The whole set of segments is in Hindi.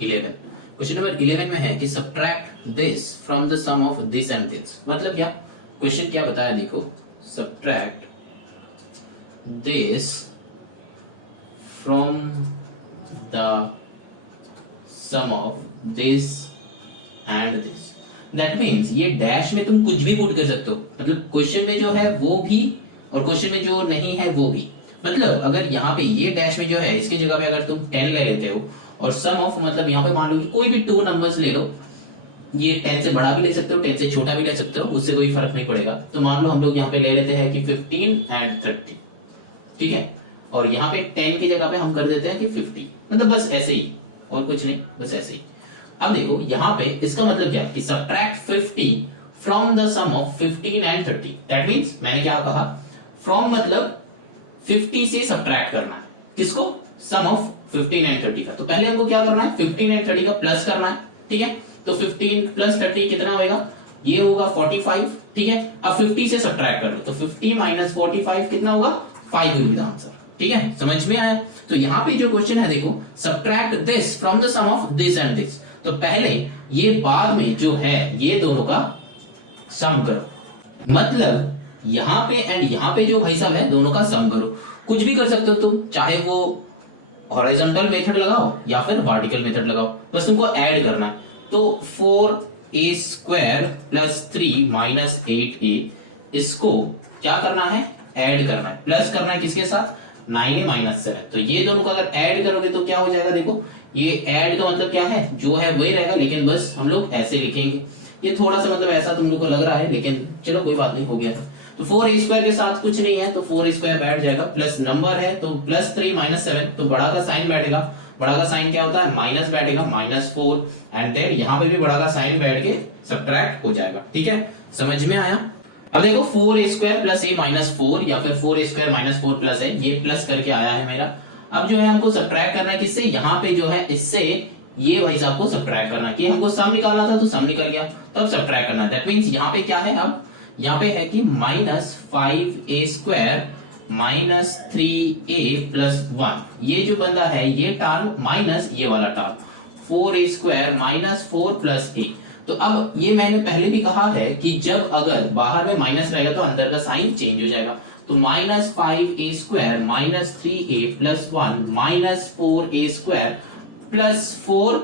11। क्वेश्चन नंबर 11 में है कि subtract this from the sum of this and this. मतलब क्या क्वेश्चन क्या बताया, देखो subtract this from the sum of this and this. That means ये डैश में तुम कुछ भी पुट कर सकते हो, मतलब क्वेश्चन में जो है वो भी और क्वेश्चन में जो नहीं है वो भी। मतलब अगर यहाँ पे ये डैश में जो है इसकी जगह पे अगर तुम 10 ले लेते हो और सम ऑफ मतलब यहाँ पे मान लो कि कोई भी 2 नंबर्स ले लो, ये 10 से बड़ा भी ले सकते हो 10 से छोटा भी ले सकते हो, उससे कोई फर्क नहीं पड़ेगा। तो मान लो हम लोग यहाँ पे ले लेते हैं कि 15 एंड 30, ठीक है, और यहाँ पे 10 की जगह पे हम कर देते हैं कि 50, मतलब बस ऐसे ही और कुछ नहीं, बस ऐसे ही। अब देखो यहाँ पे इसका मतलब क्या कि subtract 50 from the sum of 15 and 30। That means मैंने क्या कहा, फ्रॉम मतलब 50 से सब्ट्रैक्ट करना है, किसको, सम ऑफ 15 एंड 30 का। तो पहले हमको क्या करना है, 15 एंड 30 का प्लस करना है, ठीक है। तो 15 प्लस 30 कितना होगा, ये होगा 45, ठीक है। अब 50 से सब्ट्रैक्ट कर लो तो 50 माइनस 45 कितना होगा, 5 विल बी द आंसर, ठीक है। समझ में आया। तो यहाँ पे जो क्वेश्चन है देखो, subtract this from the sum of this and this. तो पहले ये बाद में जो है ये दोनों का सम करो, मतलब यहाँ पे एंड यहाँ पे जो भाई साहब है दोनों का सम करो। कुछ भी कर सकते हो तुम, चाहे वो हॉरिजॉन्टल मेथड लगाओ या फिर वर्टिकल मेथड लगाओ, बस तुमको ऐड करना है। तो 4a square plus 3 minus 8a, इसको क्या करना है, ऐड करना है, प्लस करना है किसके साथ, 9a माइनस 7। तो ये दोनों को अगर ऐड करोगे तो क्या हो जाएगा, देखो ये ऐड का मतलब क्या है, जो है वही रहेगा, लेकिन बस हम लोग ऐसे लिखेंगे। ये थोड़ा सा मतलब ऐसा तुम लोग को लग रहा है, लेकिन चलो कोई बात नहीं, हो गया। तो 4a स्क्वायर के साथ कुछ नहीं है तो 4a स्क्वायर बैठ जाएगा, प्लस नंबर है तो प्लस 3 माइनस 7, तो बड़ा का साइन बैठेगा। बड़ा का साइन क्या होता है, माइनस बैठेगा, -4, एंड देन यहाँ पे भी बड़ा का साइन बैठ के सब्ट्रैक्ट हो जाएगा, ठीक है। समझ में आया। अब देखो 4a square plus a minus 4 या फिर 4a स्क्वायर माइनस 4 प्लस है, ये प्लस करके आया है मेरा। अब जो है हमको सब्ट्रैक्ट करना है किससे, यहाँ पे जो है इससे ये भाई साहब को सब्ट्रैक्ट करना है, कि हमको सम निकालना था तो सम निकल गया, तो अब सब्ट्रैक्ट करना है। दैट मींस यहाँ पे क्या है, अब यहाँ पे है कि -5a square minus 3a plus 1, ये जो बंदा है ये टर्म माइनस ये वाला term 4a square minus 4 plus a। तो अब ये मैंने पहले भी कहा है कि जब अगर बाहर में माइनस रहेगा तो अंदर का साइन चेंज हो जाएगा। तो -5a square minus 3a plus 1 minus 4a square plus 4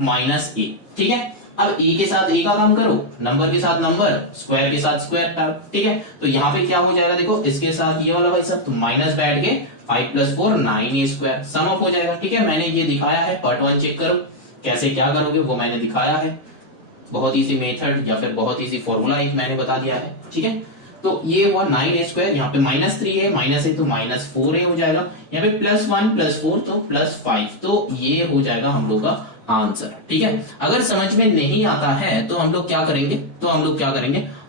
minus a, ठीक है। अब a के साथ a का काम करो, नंबर के साथ नंबर, स्क्वायर के साथ स्क्वायर, ठीक है। तो यहाँ पे क्या हो जाएगा, देखो इसके साथ ये वाला भाई साहब, तो माइनस बैठ के 5 plus 4 9a square, sum up हो जाएगा, ठीक है। मैंने ये दिखाया है, पार्ट 1 चेक करो कैसे क्या करोगे, वो मैंने दिखाया है। बहुत इजी मेथड या फिर बहुत इजी फॉर्मूला एक मैंने बता दिया है, ठीक है। तो ये हुआ 9a स्क्वायर, यहाँ पे -3 है, माइनस है तो -4a हो जाएगा, यहाँ पे +1 + 4 तो +5, तो ये हो जाएगा हम लोग का आंसर, ठीक है। अगर समझ में नहीं आता है तो हम लोग क्या करेंगे,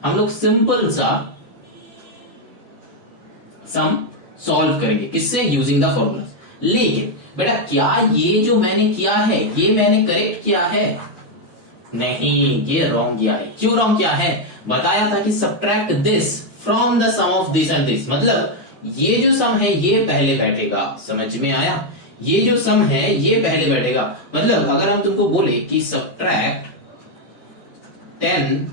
हम लोग सिंपल सा सम सॉल्व करेंगे, किससे, यूजिंग द फॉर्मूला। लेकिन बेटा क्या ये जो मैंने किया है ये मैंने करेक्ट किया है, नहीं, ये रॉन्ग किया है। क्यों रॉन्ग किया है, बताया था कि subtract this from the sum of this and this, मतलब ये जो सम है ये पहले बैठेगा, समझ में आया। ये जो सम है ये पहले बैठेगा, मतलब अगर हम तुमको बोले कि सब्ट्रैक्ट 10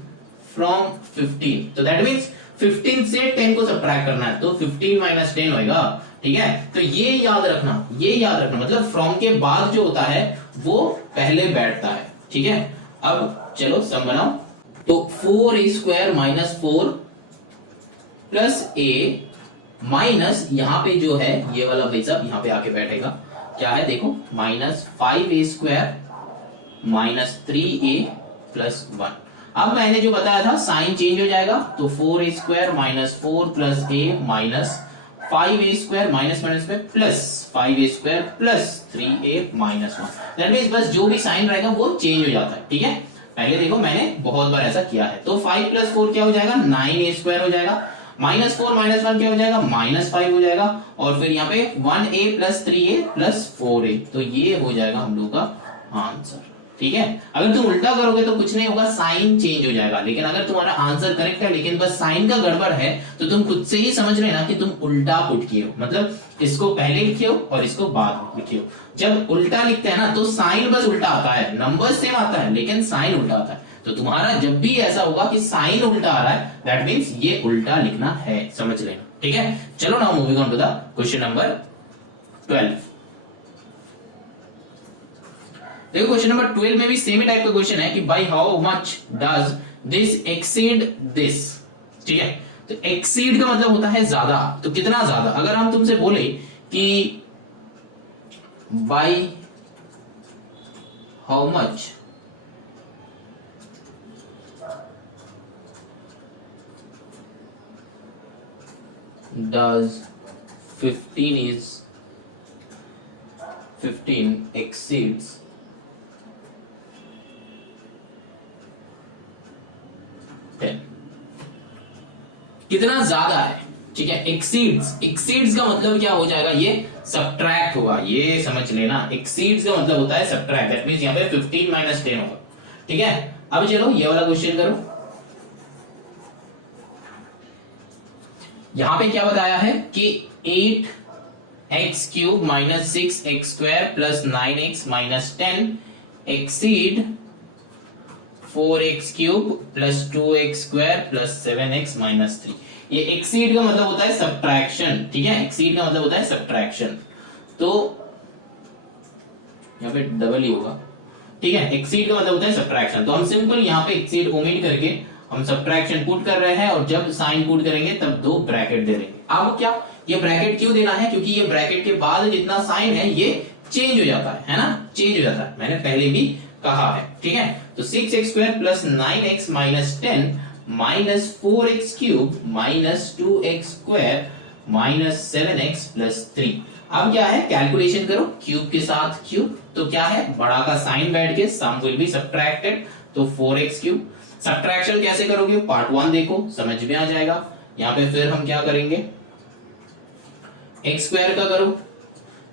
फ्रॉम 15, तो दैट मींस 15 से 10 को सब्ट्रैक्ट करना है, तो 15 माइनस 10 होगा, ठीक है। तो ये याद रखना, मतलब फ्रॉम के बाद जो होता है वो पहले बैठता है, ठीक है। अब चलो सम बनाओ, तो 4a square minus 4 plus a minus यहाँ पे जो है ये वाला भाई साहब यहाँ पे आके बैठेगा, क्या है देखो, -5a square minus 3a plus 1। अब मैंने जो बताया था साइन चेंज हो जाएगा, तो 4a square minus 4 plus a minus 5a square minus में plus 5a square plus 3a minus 1। That means बस जो भी साइन रहेगा वो चेंज हो जाता है, ठीक है। पहले देखो मैंने बहुत बार ऐसा किया है, तो 5 प्लस 4 क्या हो जाएगा, 9a स्क्वायर हो जाएगा, -4 माइनस 1 क्या हो जाएगा, -5 हो जाएगा, और फिर यहाँ पे 1a plus 3a plus 4a, तो ये हो जाएगा हम लोग का आंसर, ठीक है, अगर तुम उल्टा करोगे तो कुछ नहीं होगा, साइन चेंज हो जाएगा। लेकिन अगर तुम्हारा आंसर करेक्ट है लेकिन बस साइन का गड़बड़ है तो तुम खुद से ही समझ लेना कि तुम उल्टा पुट किए हो, मतलब इसको पहले लिखे हो और इसको बाद में लिखे हो। जब उल्टा लिखते हैं ना तो साइन बस उल्टा आता है, नंबर सेम आता है लेकिन साइन उल्टा आता है। तो तुम्हारा जब भी ऐसा होगा कि साइन उल्टा आ रहा है, दैट मींस ये उल्टा लिखना है, समझ लेना। ठीक है, चलो now moving on to the question number 12। देखो क्वेश्चन नंबर 12 में भी सेम टाइप का क्वेश्चन है कि by how much does this exceed this. ठीक है, तो एक्सीड का मतलब होता है ज्यादा, तो कितना ज्यादा। अगर हम तुमसे बोले कि by how much does 15 exceeds 10, कितना ज्यादा है। ठीक है, एक्सीड्स का मतलब क्या हो जाएगा, ये सब्ट्रैक्ट होगा, ये समझ लेना। एक्सीड्स का मतलब होता है सब्ट्रैक्ट, दैट मींस यहां पे 15 माइनस 10 होगा। ठीक है, अब चलो ये वाला क्वेश्चन करो। यहां पे क्या बताया है कि 8x³ minus 6x² plus 9x minus 10 exceed 4x³ plus 2x² plus 7x minus 3। ये एक्सीड का मतलब होता है सब्ट्रैक्शन। ठीक है, एक्सीड का मतलब होता है सब्ट्रैक्शन, तो यहां पे डबल ही होगा। ठीक है, एक्सीड का मतलब होता है सब्ट्रैक्शन, तो हम सिंपल यहां पे एक्सीड ओमिट करके हम सब्ट्रैक्शन पुट कर रहे हैं और जब साइन पुट करेंगे तब दो ब्रैकेट दे देंगे। अब क्या, ये ब्रैकेट क्यों देना है, क्योंकि ये ब्रैकेट के बाद जितना साइन है ये चेंज हो जाता है ना, चेंज हो जाता है, मैंने पहले भी कहा है। ठीक है, तो 6x² plus 9x minus 10 minus 4x³ minus 2x² minus 7x plus 3। अब क्या है, कैलकुलेशन करो, क्यूब के साथ क्यूब, तो क्या है, बड़ा का साइन बैठ के सम विल बी सब्ट्रैक्टेड, तो 4x³। सब्ट्रैक्शन कैसे करोगे, पार्ट 1 देखो, समझ में आ जाएगा। यहां पे फिर हम क्या करेंगे, x² का करो,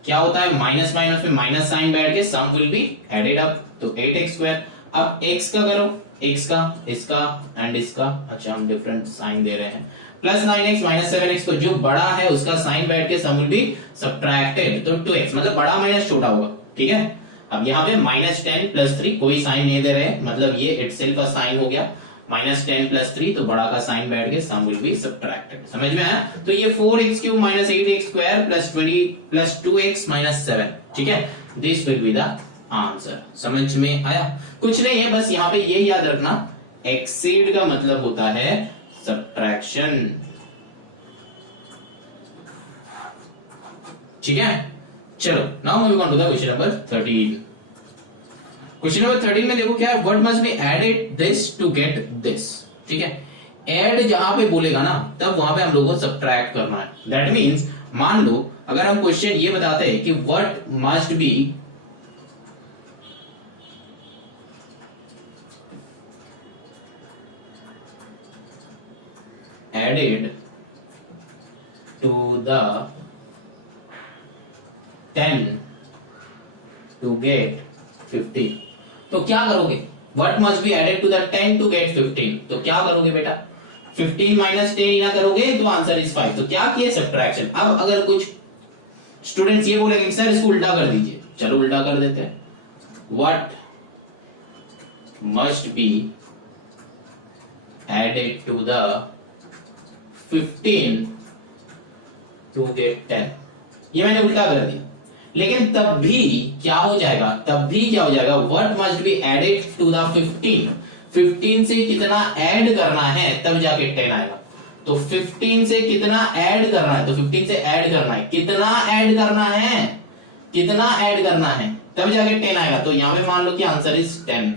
क्या होता है, माइनस माइनस में माइनस साइन बैठ के sum will be added up, तो 8x²। अब x का करो, x का, इसका एंड इसका, अच्छा हम डिफरेंट साइन दे रहे हैं, प्लस 9x माइनस 7x, तो जो बड़ा है उसका साइन बैठ के सम विल बी सब्ट्रैक्टेड, तो 2x, मतलब बड़ा माइनस छोटा होगा। ठीक है, अब यहाँ पे माइनस 10 प्लस 3 कोई साइन नहीं दे रहे, मतलब ये इटसेल्फ का साइन हो गया, माइनस 10 प्लस 3, तो बड़ा का साइन बैठ के सम विल बी सब्ट्रैक्टेड। समझ में आया, तो ये 4x³ minus 8x² plus 20 plus 2x minus 7। ठीक है, this will be the answer. समझ में आया, कुछ नहीं है, बस यहाँ पे ये याद रखना, एक्सीड का मतलब होता है सब्ट्रैक्शन। ठीक है, चलो now moving on to the question number 13। Question number 13 में देखो क्या है, what must be added this to get this. ठीक है, ऐड जहां पे बोलेगा ना तब वहां पे हम लोगों को सब्ट्रैक्ट करना है। दैट मींस मान लो अगर हम क्वेश्चन ये बताते हैं कि what must be added to the 10 to get 15, तो क्या करोगे, what must be added to the 10 to get 15, तो क्या करोगे बेटा, 15 माइनस 10 ना करोगे तो आंसर इज 5, तो क्या किए, सब्ट्रैक्शन। अब अगर कुछ स्टूडेंट्स ये बोलेंगे सर इसको उल्टा कर दीजिए, चलो उल्टा कर देते हैं, what must be added to the 15 to get 10, ये मैंने उल्टा कर दिया, लेकिन तब भी क्या हो जाएगा, what must be added to the 15 से कितना ऐड करना है तब जाके 10 आएगा। तो 15 से कितना ऐड करना है, तो 15 से ऐड करना है, कितना ऐड करना है तब जाके 10 आएगा। तो यहाँ पे मान लो कि आंसर इज 10।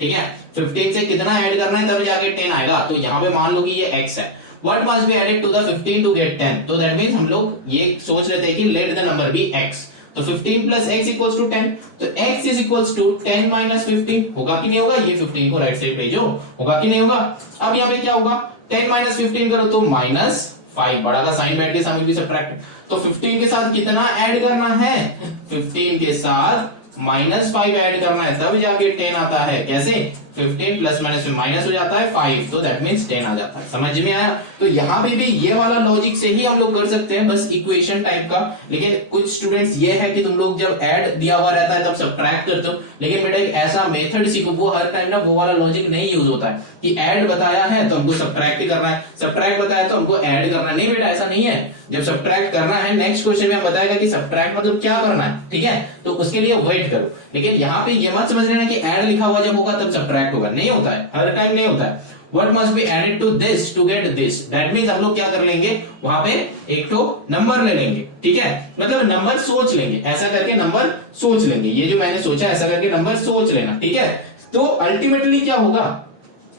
ठीक है, 15 से कितना ऐड करना है तब जाके 10 आएगा, तो यहाँ पे मान लो कि ये x है। What must be added to the 15 to get 10, तो that means हम लोग ये सोच रहे थे कि let the number be x, तो 15 plus x equals to 10, तो x is equals to 10 minus 15, होगा कि नहीं होगा, ये 15 को राइट साइड भेजो, होगा कि नहीं होगा। अब यहाँ पे क्या होगा, 10 minus 15 करो तो -5, बड़ा का साइन बैठ के सामने भी सब्ट्रैक्ट, तो 15 के साथ कितना ऐड करना है, 15 के साथ -5 ऐड करना है तब जाके 10 आता है। कैसे? 15 प्लस माइनस में माइनस हो जाता है 5, तो दैट मींस 10 आ जाता है। समझ में आया? तो यहाँ पे भी ये वाला लॉजिक से ही हम लोग कर सकते हैं, बस इक्वेशन टाइप का। लेकिन कुछ स्टूडेंट्स ये है कि तुम लोग जब ऐड दिया हुआ रहता है तब सब्ट्रैक्ट करते हो, लेकिन बेटा एक ऐसा मेथड सीखो, वो हर टाइम ना वो वाला लॉजिक नहीं यूज होता है कि ऐड बताया है तो हमको सब्ट्रैक्ट ही करना है, सब्ट्रैक्ट बताया तो हमको ऐड करना है। नहीं बेटा, ऐसा नहीं है। जब सब्ट्रैक्ट करना है नेक्स्ट क्वेश्चन में बताएगा कि सब्ट्रैक्ट मतलब क्या करना है, ठीक है? तो उसके लिए वेट करो। लेकिन यहाँ पे ये मत समझ लेना कि ऐड लिखा हुआ जब होगा तब सब्ट्रैक्ट होगा, नहीं होता है, हर टाइम नहीं होता है। What must be added to this to get this? That means हम लोग क्या कर लेंगे, वहां पे एक तो नंबर ले लेंगे, ठीक है? मतलब नंबर सोच लेंगे, ऐसा करके नंबर सोच लेंगे। ये जो मैंने सोचा ऐसा करके नंबर सोच लेना, ठीक है? तो अल्टीमेटली क्या होगा,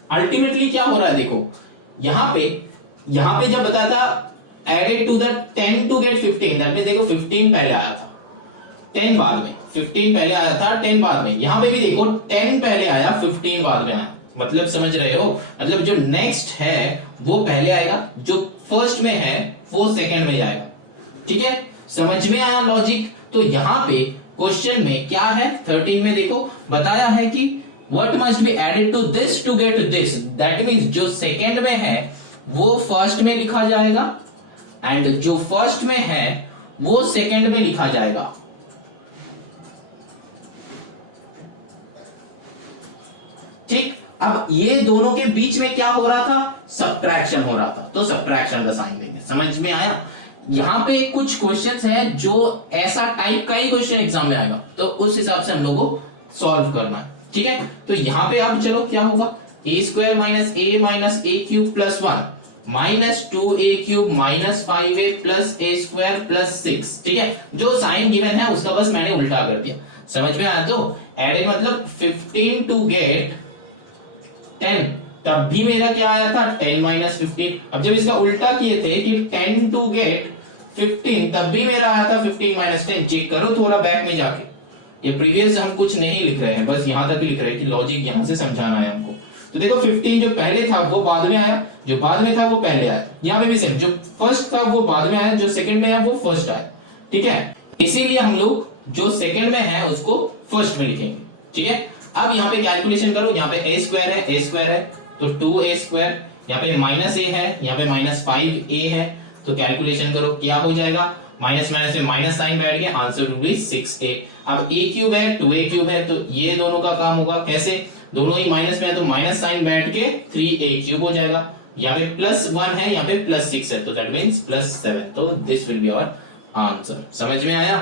अल्टीमेटली क्या हो रहा है देखो, यहाँ पे जब बताया था added to the 10 to get 15, that means देखो 15 पहले आया था, 10 बाद में, 15 पहले आया था 10 बाद में। यहाँ पे भी देखो 10 पहले आया 15 बाद में आया। मतलब समझ रहे हो? मतलब जो नेक्स्ट है वो पहले आएगा, जो फर्स्ट में है वो सेकंड में जाएगा, ठीक है? समझ में आया लॉजिक? तो यहाँ पे क्वेश्चन में क्या है, 13 में देखो बताया है कि what must be added to this to get this. That means जो सेकंड में है वो फर्स्ट में लिखा जाएगा एंड जो फर्स्ट में है वो सेकंड में लिखा जाएगा। ठीक, अब ये दोनों के बीच में क्या हो रहा था, सब्ट्रैक्शन हो रहा था, तो सब्ट्रैक्शन का साइन देंगे। समझ में आया? यहाँ पे कुछ क्वेश्चंस हैं जो ऐसा टाइप का ही क्वेश्चन एग्जाम में आएगा, तो उस हिसाब से हम लोगों को सॉल्व करना है, ठीक है? तो यहाँ पे अब चलो क्या होगा, a square minus a cube plus 1 minus 2a cube minus 5a plus a square plus 6, ठीक है? जो साइन गिवन है उसका बस मैंने उल्टा कर दिया। समझ में आया? तो एडेड मतलब 15 टू गेट 10, तब भी मेरा क्या आया था 10 माइनस 15। अब जब इसका उल्टा किए थे कि 10 टू गेट 15, तब भी मेरा आया था 15 माइनस 10। चेक करो थोड़ा बैक में जाके, ये प्रीवियस हम कुछ नहीं लिख रहे हैं, बस यहां तक लिख रहे हैं कि लॉजिक यहां से समझाना है हमको। तो देखो 15 जो पहले था वो बाद में आया, जो बाद में था वो पहले आया। यहाँ पे भी सेम, जो फर्स्ट था वो बाद में आया, जो सेकंड में आया वो फर्स्ट आया, ठीक है? इसीलिए हम लोग जो सेकंड में है उसको फर्स्ट में लिखेंगे, ठीक है? अब यहाँ पे कैलकुलेशन करो, यहाँ पे a स्क्वायर है तो 2a स्क्वायर, यहाँ पे माइनस a है, यहाँ पे माइनस 5a है, तो कैलकुलेशन करो क्या हो जाएगा, माइनस माइनस में माइनस साइन बैठ गया, आंसर विल बी 6a। अब a क्यूब है 2a क्यूब है, तो ये दोनों का काम होगा कैसे, दोनों ही माइनस में है तो माइनस साइन बैठ के 3a क्यूब हो जाएगा। यहाँ पे प्लस 1 है, यहाँ पे प्लस 6 है, तो दैट मींस प्लस 7, तो this will be our answer. समझ में आया?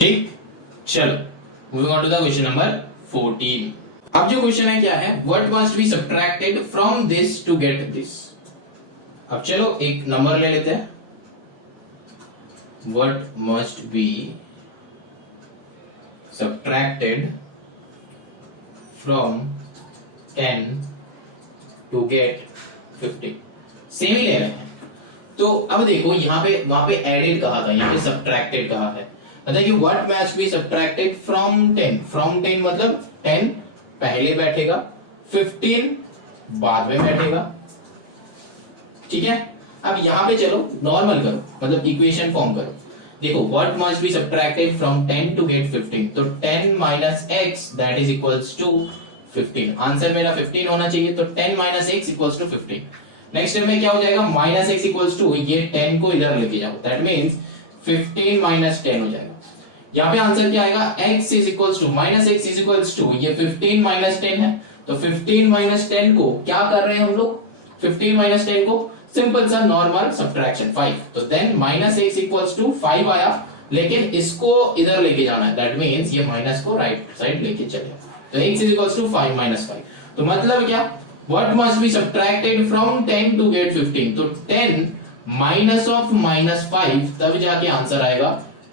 ठीक, चलो moving on to the question number 14। अब जो क्वेश्चन है क्या है, what must be subtracted from this to get this. अब चलो एक नंबर ले लेते हैं, what must be subtracted from 10 to get 50। Same ही ले रहे हैं। तो अब देखो यहाँ पे, वहां पे एडेड कहा था, यहाँ पे सब्ट्रैक्टेड कहा है। मतलब कि what must be subtracted from 10, from 10 मतलब 10 पहले बैठेगा, 15 बाद में बैठेगा, ठीक है? अब यहाँ पे चलो नॉर्मल करो, मतलब इक्वेशन फॉर्म करो। देखो what must be subtracted from 10 to get 15, तो 10 minus x that is equals to 15। Answer मेरा 15 होना चाहिए, तो 10 minus x equals to 15। Next step में क्या हो जाएगा, माइनस x इक्वल्स टू, ये 10 को इधर लेके जाओ, दैट मींस 15 माइनस 10 हो जाएगा। यहाँ पे आंसर क्या आएगा, x is equals to minus x is equals to, ये 15 माइनस 10 है, तो 15 माइनस 10 को क्या कर रहे हैं हम लोग, 15 माइनस 10 को सिंपल सा नॉर्मल सब्ट्रैक्शन 5, तो then minus x equals to 5 आया, लेकिन इसको इधर लेके जाना है, दैट मींस ये माइनस को राइट साइड लेके चले, तो x is equals to 5 minus 5। तो मतलब क्या, what must be subtracted from 10 to get 15, तो 10 माइनस ऑफ माइनस 5, तब जाके आंसर आएगा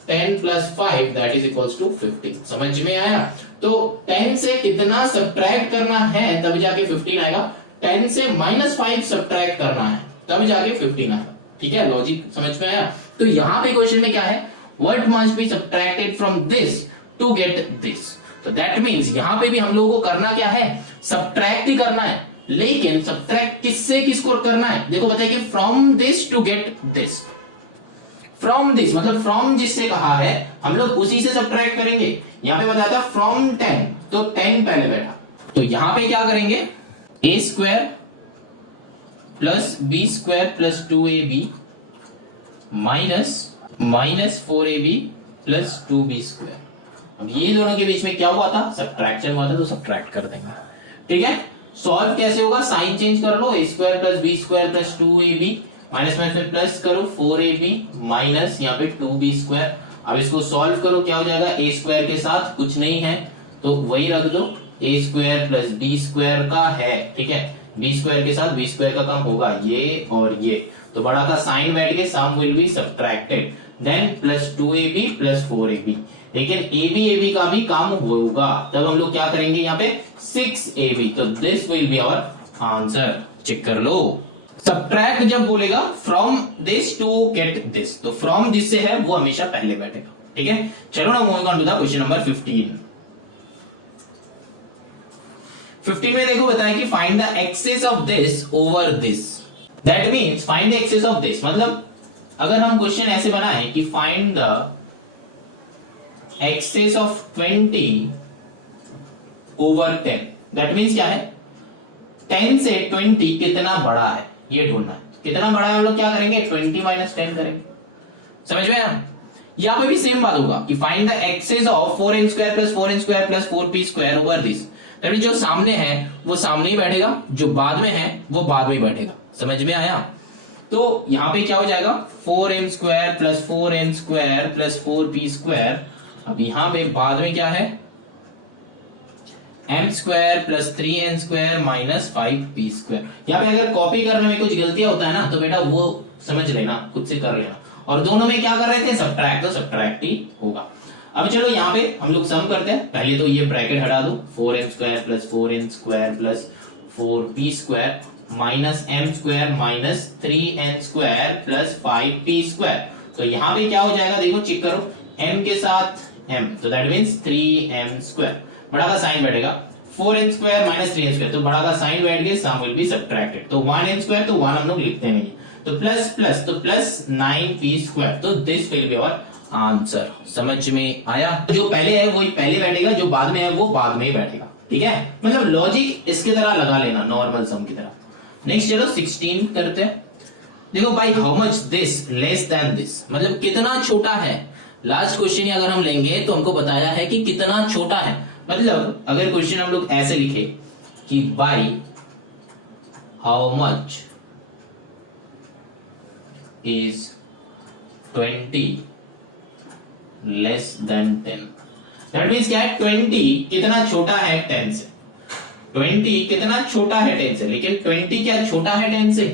10 plus 5 that is equals to 15। समझ में आया? तो 10 से कितना सब्ट्रैक्ट करना है तब जाके 15 आएगा, 10 से माइनस 5 सब्ट्रैक्ट करना है तब जाके 15 आएगा, ठीक है? लॉजिक समझ में आया? तो यहाँ पे क्वेश्चन में क्या है, what must be subtracted from this to get this, तो दैट मींस यहाँ पे भी हम लोगों को करना क्या है, सब्ट्रैक्ट ही करना है, लेकिन सब्ट्रैक्ट किससे किसको करना है, देखो बताइए कि from this to get this, from this मतलब फ्रॉम जिससे कहा है हम लोग उसी से सब्ट्रैक्ट करेंगे। यहां पे बताया था फ्रॉम 10, तो 10 पहले बैठा, तो यहां पे क्या करेंगे, a square plus B square plus 2ab minus 4ab plus 2b square. अब ये दोनों के बीच में क्या हुआ था, सब्ट्रैक्शन हुआ था, तो सब्ट्रैक्ट कर देंगे। ठीक है, सॉल्व कैसे होगा, साइन चेंज कर लो, a square plus B square plus 2ab minus में प्लस करो 4ab माइनस यहाँ पे 2b स्क्वायर। अब इसको सॉल्व करो, क्या हो जाएगा, a स्क्वायर के साथ कुछ नहीं है तो वही रख दो, a square plus b square का है। ठीक है, b स्क्वायर के साथ b स्क्वायर का कम होगा ये और ये, तो बड़ा का साइन बैठ के sum will be subtracted, then plus 2ab plus 4ab। लेकिन ab का भी काम होगा, तब हम लोग क्या करेंगे यहाँ पे 6ab, तो this will be our answer. Check कर लो, सब्ट्रैक्ट जब बोलेगा from this to get this, तो फ्रॉम दिस से है वो हमेशा पहले बैठेगा। ठीक है, चलो ना moving on to the question number 15। 15 में देखो बताया कि find the excess of this over this, that means find the excess of this, मतलब अगर हम क्वेश्चन ऐसे बनाएं कि find the excess of 20 over 10, that means क्या है, 10 से 20 कितना बड़ा है ये ढूंढना है। कितना बड़ा है हम लोग क्या करेंगे, 20 माइनस 10 करेंगे। समझ में आया, यहां पे भी सेम बात होगा कि find the excess of 4n square plus 4n square plus 4p square over this, that means जो सामने है वो सामने ही बैठेगा, जो बाद में है वो बाद में ही बैठेगा। समझ में आया, तो यहां पे क्या हो जाएगा, 4m square plus 4n square plus 4p square. अब यहां पे बाद में क्या है, m square plus 3n square minus 5p square. यहाँ पे अगर कॉपी करने में कुछ गलतियां होता है ना, तो बेटा वो समझ लेना, खुद से कर लेना। और दोनों में क्या कर रहे थे, सब्ट्रैक्ट, तो सब्ट्रैक्ट ही होगा। अब चलो यहाँ पे हम लोग सम करते हैं। पहले तो ये ब्रैकेट हटा दो, 4m square plus 4n square plus 4p square minus m square minus 3n square plus 5p square. तो यहाँ पे क्या हो जाएगा, देखो चेक करो, m के साथ m, तो दैट मींस 3m स्क्वायर, बड़ा का साइन बैठेगा 4n square minus 3n square, तो बड़ा का साइन बैठ गया, सम विल बी सब्ट्रैक्टेड, तो 1n स्क्वायर, तो 1 हम लोग लिखते नहीं, तो प्लस प्लस, तो प्लस 9p स्क्वायर, तो this will be our answer. समझ में आया, जो पहले है वही पहले बैठेगा, जो बाद में है वो बाद में ही बैठेगा। ठीक है, मतलब लॉजिक इसके तरह लगा लेना, नॉर्मल सम की तरह। नेक्स्ट चलो 16 करते हैं। देखो भाई, how much this less than this, मतलब कितना छोटा है। लास्ट क्वेश्चन अगर हम लेंगे तो हमको बताया है कि कितना छोटा है, मतलब अगर क्वेश्चन हम लोग ऐसे लिखे कि by how much is 20 less than 10, that means क्या है, 20 कितना छोटा है 10 से, 20 कितना छोटा है 10 से, लेकिन 20 क्या छोटा है 10 से,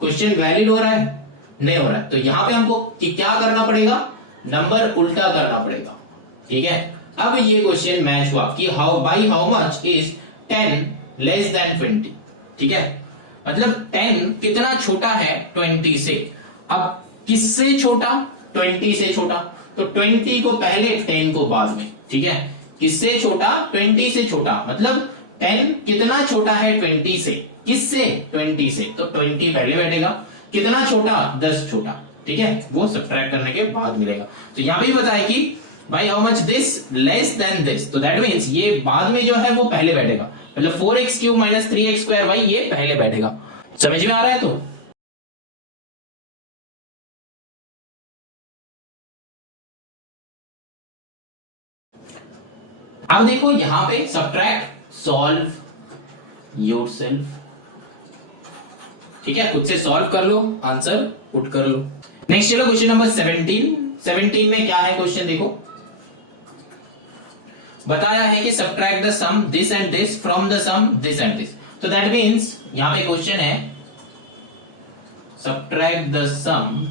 क्वेश्चन वैलिड हो रहा है, नहीं हो रहा है, तो यहां पे हमको कि क्या करना पड़ेगा, नंबर उल्टा करना पड़ेगा। ठीक है, अब ये क्वेश्चन मैच हुआ कि how by how much is 10 less than 20। ठीक है, मतलब 10 कितना छोटा है 20 से। अब किससे छोटा, 20 से छोटा, तो 20 को पहले 10 को बाद में। ठीक है, किससे छोटा, 20 से छोटा, मतलब 10 कितना छोटा है 20 से, किससे, 20 से, तो 20 पहले बैठेगा, कितना छोटा, 10 छोटा। ठीक है, वो सब्ट्रैक्ट करने के बाद मिलेगा। तो यहां भी बताया कि भाई how much this less than this, तो दैट मींस ये बाद में जो है वो पहले बैठेगा, मतलब 4x cube minus 3x square, भाई ये पहले बैठेगा। समझ में आ रहा है, तो अब देखो यहां पे सब्ट्रैक्ट, सॉल्व योरसेल्फ। ठीक है, खुद से सॉल्व कर लो, आंसर पुट कर लो। नेक्स्ट चलो क्वेश्चन नंबर 17। 17 में क्या है क्वेश्चन, देखो बताया है कि subtract the sum this and this from the sum this and this, तो दैट मींस यहां पे क्वेश्चन है सब्ट्रैक्ट द सम,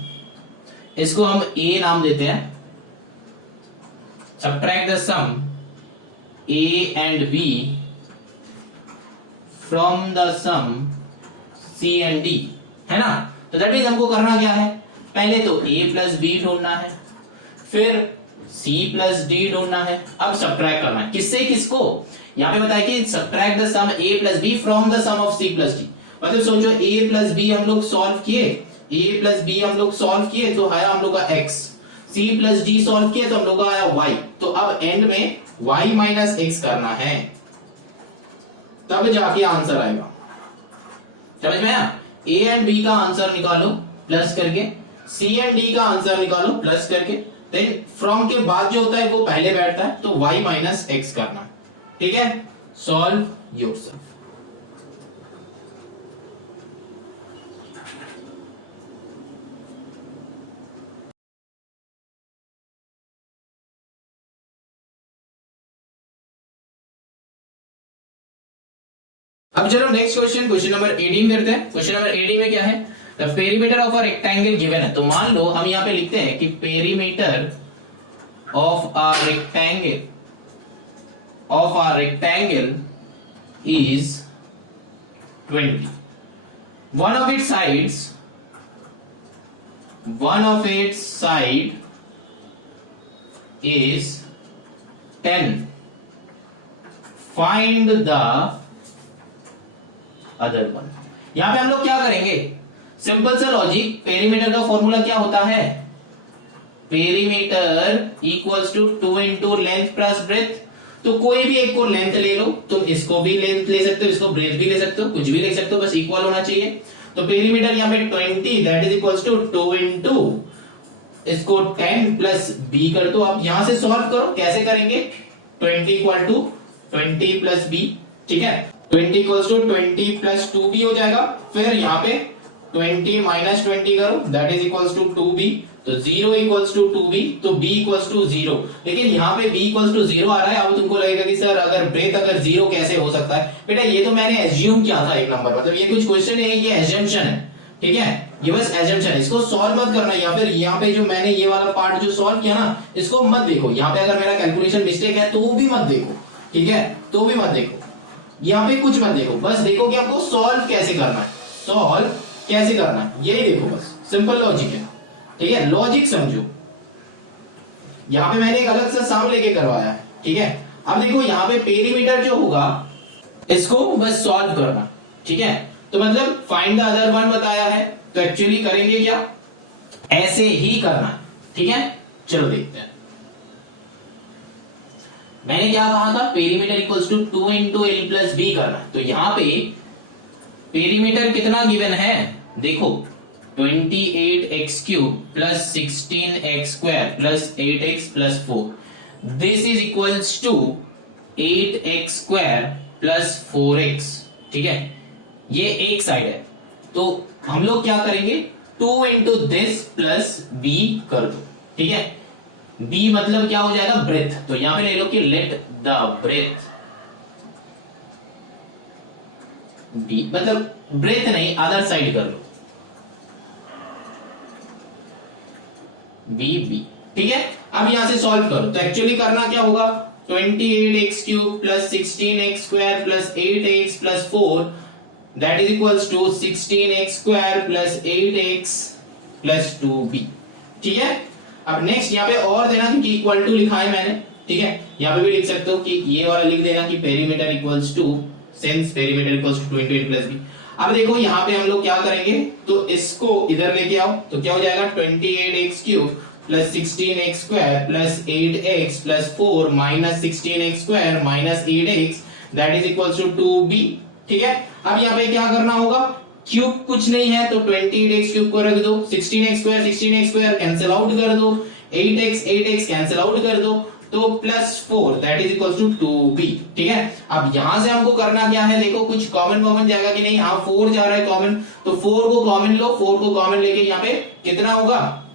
इसको हम ए नाम देते हैं, subtract the sum A and B from the sum C and D, है ना। तो दैट मींस हमको करना क्या है, पहले तो a प्लस बी ढूंढना है, फिर c प्लस डी ढूंढना है, अब सब्ट्रैक्ट करना है, किससे किसको, यहां पे बताया कि subtract the sum a plus B from the sum of c plus D, मतलब सोचो a प्लस बी हम लोग सॉल्व किए, a प्लस बी हम लोग सॉल्व किए तो आया हम लोग का x, c plus d solve किए तो हम लोग का आया y। तो अब एंड में y माइनस x करना है, तब जाके आंसर आएगा। समझ में आया? a एंड b का आंसर निकालो प्लस करके, c एंड d का आंसर निकालो प्लस करके, देन फ्रॉम के बाद जो होता है वो पहले बैठता है, तो y माइनस x करना है। ठीक है, सॉल्व योरसेल्फ। अब चलो नेक्स्ट क्वेश्चन, क्वेश्चन नंबर 18 करते हैं। क्वेश्चन नंबर 18 में क्या है? The perimeter of a rectangle given है। तो मान लो हम यहां पे लिखते हैं कि perimeter of a rectangle is 20। one of its side is 10, find the other one. यहां पे हम लोग क्या करेंगे? सिंपल सा लॉजिक, पेरीमीटर का फॉर्मूला क्या होता है? Perimeter equals to 2 into length plus breadth. तो कोई भी एक को लेंथ ले लो, तुम इसको भी लेंथ ले सकते हो, इसको ब्रेथ भी ले सकते हो, कुछ भी ले सकते हो, बस इक्वल होना चाहिए। तो पेरीमीटर यहाँ पे 20 that is equals to 2 into इसको 10 प्लस बी कर दो। आप यहां से सॉल्व करो, कैसे करेंगे? 20 इक्वल टू 20 प्लस बी, ठीक है, 20 इक्वल्स टू 20 प्लस 2b हो जाएगा। फिर यहाँ पे 20 माइनस 20 करो that is equals to 2b, तो 0 इक्वल्स टू 2b, तो b इक्वल्स टू 0। लेकिन यहाँ पे b इक्वल्स टू 0 आ रहा है। अब तुमको लगेगा कि सर अगर ब्रेथ अगर 0 कैसे हो सकता है? बेटा ये तो मैंने एज्यूम किया था एक नंबर, मतलब ये कुछ क्वेश्चन है, ये एजम्पशन है, ठीक है, ये बस एजम्पशन है, इसको सॉल्व मत करना। या फिर यहाँ पे जो मैंने ये वाला पार्ट जो सॉल्व किया ना, इसको मत देखो। यहाँ पे अगर मेरा कैलकुलेशन मिस्टेक है तो भी मत देखो, ठीक है, तो भी मत देखो, यहाँ पे कुछ मत देखो, बस देखो कि आपको सॉल्व कैसे करना है, सॉल्व कैसे करना है, यही देखो बस। सिंपल लॉजिक है, ठीक है, लॉजिक समझो। यहाँ पे मैंने एक अलग से सम लेके करवाया है, ठीक है। अब देखो यहाँ पे पेरीमीटर जो होगा इसको बस सॉल्व करना, ठीक है। तो मतलब फाइंड द अदर वन बताया है, तो एक्चुअली करेंगे क्या? ऐसे ही करना, ठीक है। चलो देखते हैं। मैंने क्या कहा था? Perimeter equals to 2 into L plus B करना। तो यहां पे पेरीमीटर कितना गिवन है? देखो 28x cube plus 16x square plus 8x plus 4, this is equals to 8x square plus 4x, ठीक है, ये एक साइड है। तो हम लोग क्या करेंगे? 2 इंटू दिस प्लस b कर दो, ठीक है। b मतलब क्या हो जाएगा? ब्रेथ। तो यहां पे ले लो कि लेट द ब्रेथ, b मतलब ब्रेथ नहीं, अदर साइड कर लो, b, ठीक है। अब यहां से सॉल्व करो, तो एक्चुअली करना क्या होगा? 28x cube plus 16x square plus 8x plus 4 that is equals to 16x square plus 8x plus 2b, ठीक है। अब नेक्स्ट यहाँ पे और देना, क्योंकि इक्वल टू लिखा है मैंने, ठीक है। यहाँ पे भी लिख सकते हो कि ये वाला लिख देना कि perimeter equals to, since perimeter equals to 28 plus B. अब देखो यहाँ पे हम लोग क्या करेंगे? तो इसको इधर लेके आओ, तो क्या हो जाएगा? 28x cube plus 16x square plus 8x plus 4 minus 16x square minus 8x that is equals to 2b, ठीक है। अब यहाँ पे क्या करना होगा? क्यूब कुछ नहीं है तो 28x क्यूब को रख दो, 16x स्क्वायर कैंसिल आउट कर दो, 8x कैंसिल आउट कर दो, तो plus 4 that is equals to 2b, ठीक है। अब यहां से हमको करना क्या है? देखो कुछ कॉमन जाएगा कि नहीं? हाँ 4 जा रहा है कॉमन, तो 4 को कॉमन लो, 4 को कॉमन लेके यहाँ पे कितना होगा?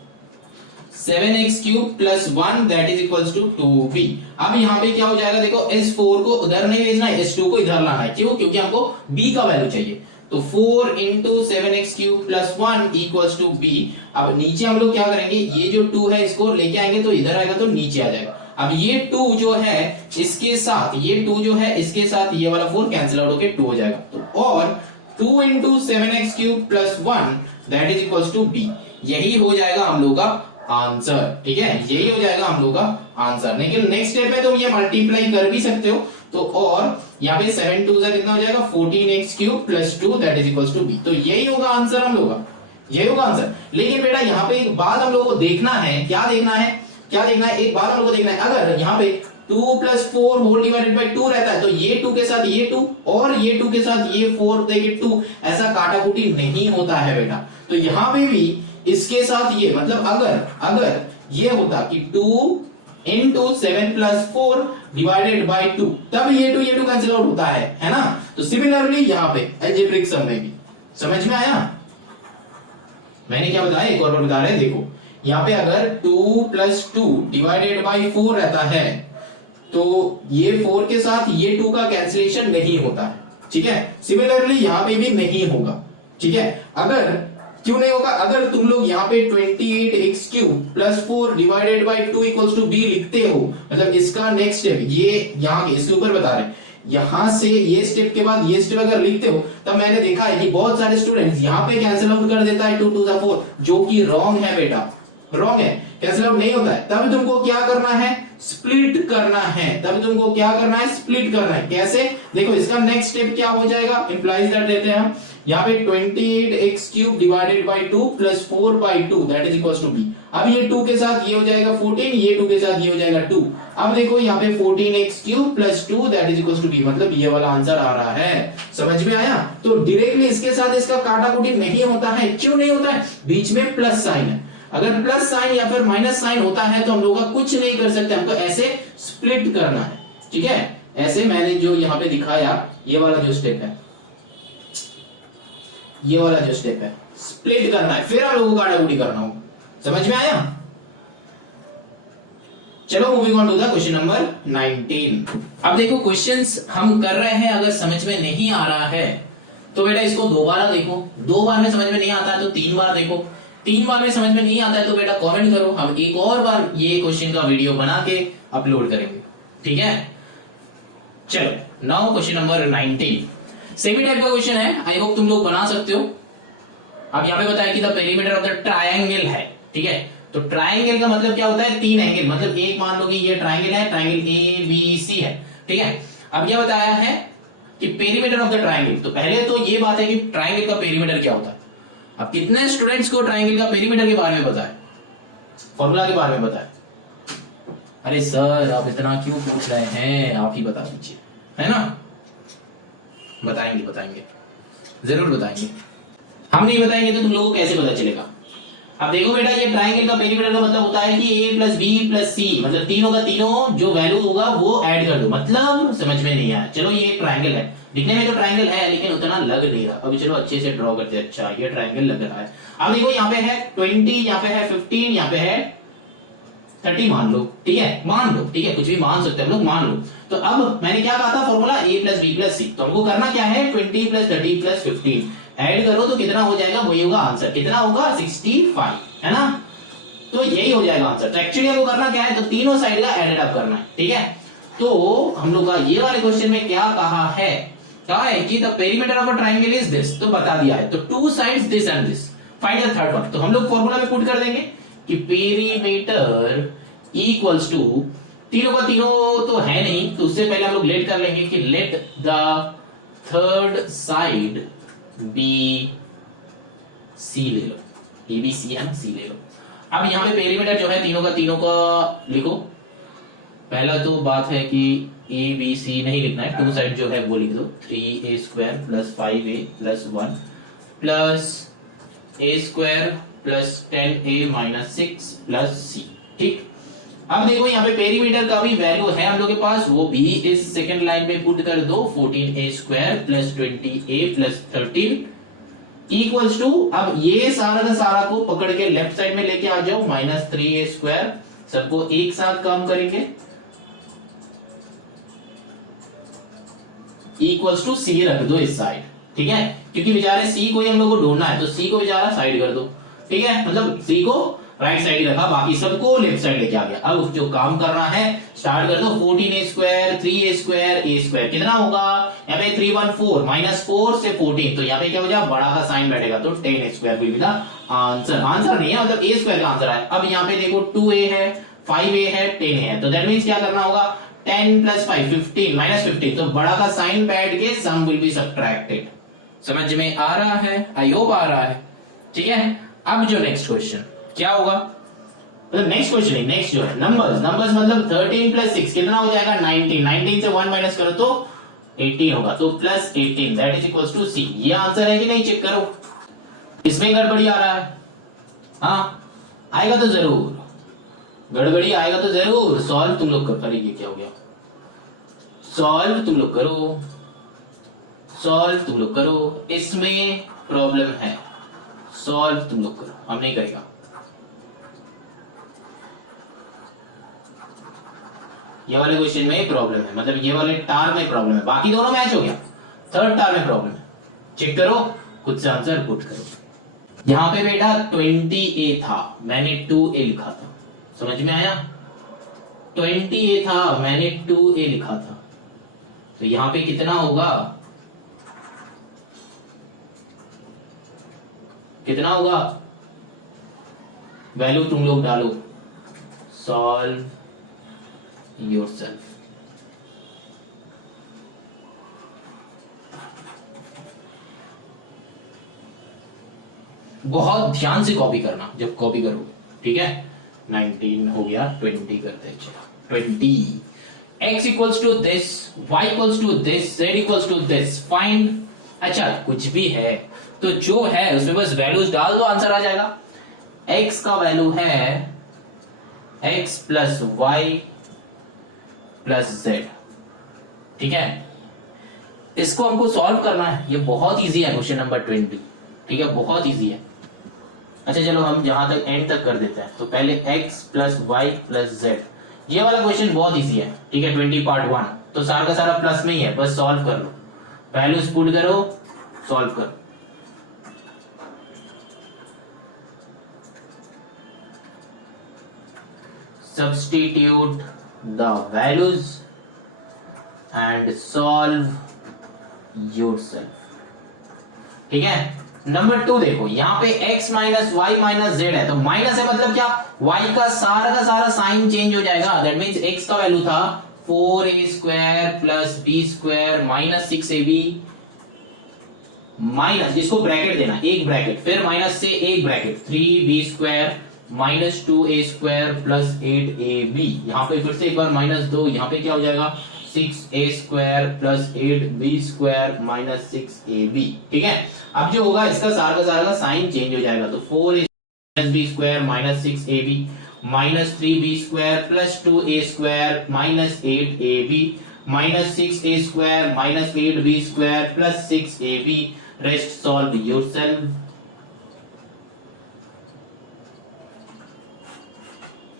7x cube plus 1 that is equals to 2b। अब यहाँ पे क्या हो जाएगा? देखो इस 4 को उधर नहीं भेजना है, इस 2 को इधर लाना है। क्यों? क्योंकि हमको b का वैल्यू चाहिए। तो 4 into 7x cube plus 1 equals to b। अब नीचे हम लोग क्या करेंगे? ये जो 2 है इसको लेके आएंगे तो इधर आएगा तो नीचे आ जाएगा। अब ये 2 जो है इसके साथ, ये 2 जो है इसके साथ ये वाला 4 कैंसिल आउट होके 2 हो जाएगा। तो और 2 into 7x cube plus 1 that is equals to b। यही हो जाएगा हम लोग का आंसर, ठीक है, यही हो जाएगा हम लोग का आंसर। लेकिन नेक्स्ट स्टेप में तुम ये मल्टीप्लाई कर भी सकते हो। तो और यहाँ पे 7 2 कितना हो जाएगा? 14x cube plus 2 that is equals to b। तो यही होगा आंसर हम लोग का, यही होगा आंसर। लेकिन बेटा यहाँ पे एक बात हम लोगों को देखना है, क्या देखना है, एक बात हम लोगों को देखना है, अगर यहाँ पे 2 + 4 होल डिवाइडेड बाय 2 रहता है तो ये 2 के साथ ये 2 और ये 2 के साथ ये 4 देखिए 2, ऐसा काटाकुटी नहीं होता है बेटा। तो यहाँ पे भी इसके साथ ये, मतलब अगर ये होता कि 2 into 7 + 4 डिवाइडेड बाय 2, तब ये 2 कैंसिल आउट होता है ना। तो सिमिलरली यहाँ पे अलजेब्रिक सम में भी, समझ में आया मैंने क्या बताया, एक और बार बता रहे हैं, देखो यहाँ पे अगर 2 + 2 डिवाइडेड बाय 4 रहता है तो ये 4 के साथ ये 2 का कैंसिलेशन नहीं होता है, ठीक है। सिमिलरली यहाँ पे भी नहीं होगा, ठीक है। अगर क्यों नहीं होगा, अगर तुम लोग यहाँ पे 28x³ + 4 डिवाइडेड बाय 2 = b लिखते हो, मतलब इसका नेक्स्ट स्टेप ये यहाँ के इसके ऊपर बता रहे हैं, यहां से ये स्टेप के बाद ये स्टेप अगर लिखते हो, तब मैंने देखा है कि बहुत सारे स्टूडेंट्स यहाँ पे कैंसिल आउट कर देता है 2 × 4, जो कि रॉन्ग है बेटा, रॉन्ग है, कैंसिल आउट नहीं होता है। तब तुमको क्या करना है, स्प्लिट करना है, तब तुमको क्या करना है, स्प्लिट करना है। कैसे, देखो इसका नेक्स्ट स्टेप क्या हो जाएगा, इंप्लाइज दैट देते हैं हम यहाँ पे 28x³ divided by 2 + 4/2 that is equals to b। अब ये 2 के साथ ये हो जाएगा 14, ये 2 के साथ ये हो जाएगा 2। अब देखो यहाँ पे 14x³ + 2 that is equals to b, मतलब ये वाला आंसर आ रहा है, समझ में आया। तो डायरेक्टली इसके साथ इसका काटाकुटी नहीं होता है, क्यों नहीं होता है, बीच में प्लस साइन है, अगर प्लस साइन या फिर माइनस साइन होता है तो हम लोग का कुछ नहीं कर सकते, हमको ऐसे स्प्लिट करना है, ठीक है। ऐसे मैंने जो यहाँ पे दिखाया, ये वाला जो स्टेप है, ये वाला जो स्टेप है, स्प्लिट करना है, फिर हम लोगों को काटाकुटी करना होगा, समझ में आया। चलो moving on to the question number 19। अब देखो क्वेश्चंस हम कर रहे हैं, अगर समझ में नहीं आ रहा है तो बेटा इसको दोबारा देखो, 2 बार में समझ में नहीं आता है तो 3 बार देखो, 3 बार में समझ में नहीं आता है तो बेटा कमेंट करो, हम एक और बार ये क्वेश्चन का वीडियो बना के अपलोड करेंगे, ठीक है। चलो now question number 19, semi type का क्वेश्चन है, आई होप तुम लोग बना सकते हो। अब यहाँ पे बताया कि the perimeter of the triangle है, ठीक है। तो ट्रायंगल का मतलब क्या होता है, 3 एंगल, मतलब एक मान लो कि ये ट्रायंगल है, ट्रायंगल ABC है, ठीक है। अब क्या बताया है कि पेरीमीटर ऑफ द ट्रायंगल, तो पहले तो ये बात है कि ट्रायंगल का पेरीमीटर क्या होता है। अब कितने स्टूडेंट्स को ट्रायंगल का पेरीमीटर के बारे में पता है, फॉर्मूला के बारे में पता है। अरे सर आप इतना क्यों पूछ रहे हैं, आप ही बता दीजिए, है ना। बताएंगे, जरूर बताएंगे, हम नहीं बताएंगे तो तुम लोगों को कैसे पता चलेगा। अब देखो बेटा, ये ट्रायंगल का पेरीमीटर का मतलब होता है कि a + b + c, मतलब तीनों का तीनों जो वैल्यू होगा वो ऐड कर दो, मतलब समझ में नहीं आया। चलो ये ट्रायंगल है, दिखने में तो ट्रायंगल है लेकिन उतना लग नहीं रहा। अभी चलो अच्छे से ड्रॉ करते हैं, अच्छा ये ट्रायंगल लग रहा है। अब देखो यहाँ पे है 20, यहाँ पे है 15, यहाँ पे है 30 मान लो, ठीक है, मान लो, ठीक है, कुछ भी मान सकते हैं हम लोग, मान लो। तो अब मैंने क्या कहा था, फॉर्मूला a + b + c, तो हमको करना क्या है, 20 + 30 + 15 ऐड करो तो कितना हो जाएगा, वही होगा आंसर, कितना होगा 65, है ना। तो यही हो जाएगा आंसर। तो एक्चुअली हमको करना क्या है, तो तीनों साइड का एडेड अप करना है, ठीक है। तो हम लोग का ये वाले क्वेश्चन में क्या कहा है, क्या है कि the perimeter of a triangle is this, तो बता दिया है। तो 2 sides this and this, find the third one. तो हम लोग फॉर्मूला में पुट कर देंगे कि पेरीमीटर इक्वल्स टू, तीनों का तीनों तो है नहीं, तो उससे पहले हम लोग लेट कर लेंगे कि let the third side B C ले लो, ABC है ना, C ले लो। अब यहाँ पे पेरीमीटर जो है तीनों का लिखो। पहला तो बात है कि ABC नहीं लिखना है, 2 साइड जो है वो लिख दो, 3a² + 5a + 1 plus a² + 10a - 6 + c, ठीक। अब देखो यहाँ पे पेरीमीटर का भी वैल्यू है हम लोग के पास, वो भी इस सेकंड लाइन में पुट कर दो, 14a² + 20a + 13 इक्वल्स टू, अब ये सारा का सारा को पकड़ के लेफ्ट साइड में लेके आ जाओ, -3a², सबको एक साथ कम करेंगे, इक्वल्स टू c रख दो इस साइड, ठीक है, क्योंकि बेचारे c को ही हम लोग को ढूंढना है, तो c को बेचारा साइड कर दो, ठीक है, मतलब c को राइट साइड ही रखा, बाकी सबको लेफ्ट साइड लेके आ गया। अब जो काम करना है स्टार्ट कर दो, 14a², 3a², a², कितना होगा, यहाँ पे 3 1 4, -4 से 14, तो यहाँ पे क्या हो जाएगा, बड़ा का साइन बैठेगा, तो 10a² will be the answer. Answer नहीं है, मतलब a² का आंसर है। अब यहाँ पे देखो 2a है, 5a है, 10a है, तो दैट मींस क्या करना होगा, 10 + 5 15 -15, तो बड़ा का साइन बैठ के सम विल बी सब्ट्रैक्टेड। समझ में आ रहा है, आई होप आ रहा है। ठीक है, अब जो नेक्स्ट क्वेश्चन क्या होगा, मतलब नेक्स्ट क्वेश्चन नहीं, नेक्स्ट जो है नंबर्स मतलब 13 प्लस 6 कितना हो जाएगा 19, 19 से 1 माइनस करो तो 18 होगा, तो plus 18 that is equals to C. ये आंसर है कि नहीं, चेक करो, इसमें गड़बड़ी आ रहा है, हाँ आएगा तो जरूर, गड़बड़ी आएगा तो जरूर। सॉल्व तुम लोग कर, ये क्या हो गया, सॉल्व तुम लोग करो, सॉल्व तुम लोग करो, इसमें प्रॉब्लम है, सॉल्व तुम लोग करो, हम नहीं करेगा। ये वाले क्वेश्चन में प्रॉब्लम है, मतलब ये वाले टार में प्रॉब्लम है, बाकी दोनों मैच हो गया, थर्ड टार में प्रॉब्लम है। चेक करो, खुद से आंसर पुट करो। यहां पे बेटा 20A था, मैंने 2A लिखा था, समझ में आया, 20A था, मैंने 2A लिखा था, तो यहां पे कितना होगा, कितना होगा, वैल्यू तुम लोग डालो, सॉल्व योरसेल्फ। बहुत ध्यान से कॉपी करना जब कॉपी करोगे, ठीक है। 19 हो गया, 20 करते हैं, चलो 20, x equals to this, y equals to this, z equals to this, find. अच्छा कुछ भी है तो जो है उसमें बस वैल्यूज डाल दो, आंसर आ जाएगा। x का वैल्यू है x plus y plus z, ठीक है, इसको हमको सॉल्व करना है, ये बहुत इजी है क्वेश्चन नंबर 20, ठीक है, बहुत इजी है। अच्छा चलो हम जहां तक एंड तक कर देते हैं, तो पहले x plus y plus z, ये वाला क्वेश्चन बहुत इजी है, ठीक है, 20 पार्ट 1, तो सारा का सारा प्लस में ही है, बस सॉल्व कर लो, वैल्यूज पुट करो, सॉल्व करो। Substitute the values and solve yourself, ठीक है। नंबर 2 देखो, यहाँ पे x minus y minus z है, तो माइनस है मतलब क्या, y का सारा साइन चेंज हो जाएगा, दैट मीन्स x का वैल्यू था 4a square plus B square minus 6ab, minus जिसको ब्रैकेट देना, एक ब्रैकेट, फिर माइनस से एक bracket 3b square minus 2a square plus 8ab, यहाँ पे फिर से एक बार माइनस 2, यहाँ पे क्या हो जाएगा 6a square plus 8b square minus 6ab, ठीक है। अब जो होगा इसका सारा का साइन चेंज हो जाएगा, तो 4ab square minus 6ab minus 3b square plus 2a square minus 8ab minus 6a square minus 8b square plus 6ab, rest solve yourself,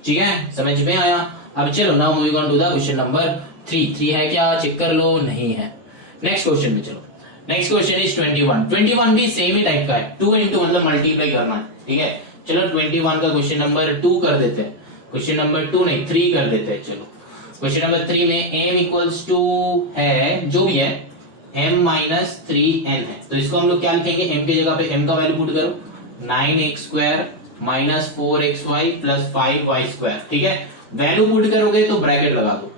ठीक है, समझ में आया। अब चलो now moving on to the question number 3 है क्या, चेक कर लो, नहीं है। नेक्स्ट क्वेश्चन में चलो, नेक्स्ट क्वेश्चन इज 21 भी सेम ही टाइप का है, 2 इंटू मतलब मल्टीप्लाई करना है, ठीक है। चलो 21 का क्वेश्चन नंबर 2 कर देते हैं, क्वेश्चन नंबर 2 नहीं 3 कर देते हैं। चलो क्वेश्चन नंबर 3 में m इक्वल्स टू है, जो भी है m माइनस 3n है, तो इसको हम लोग क्या लिखेंगे, m की जगह पे m का वैल्यू पुट करो, 9x square minus 4xy plus 5y square, ठीक है। वैल्यू पुट करोगे तो ब्रैकेट लगा दो,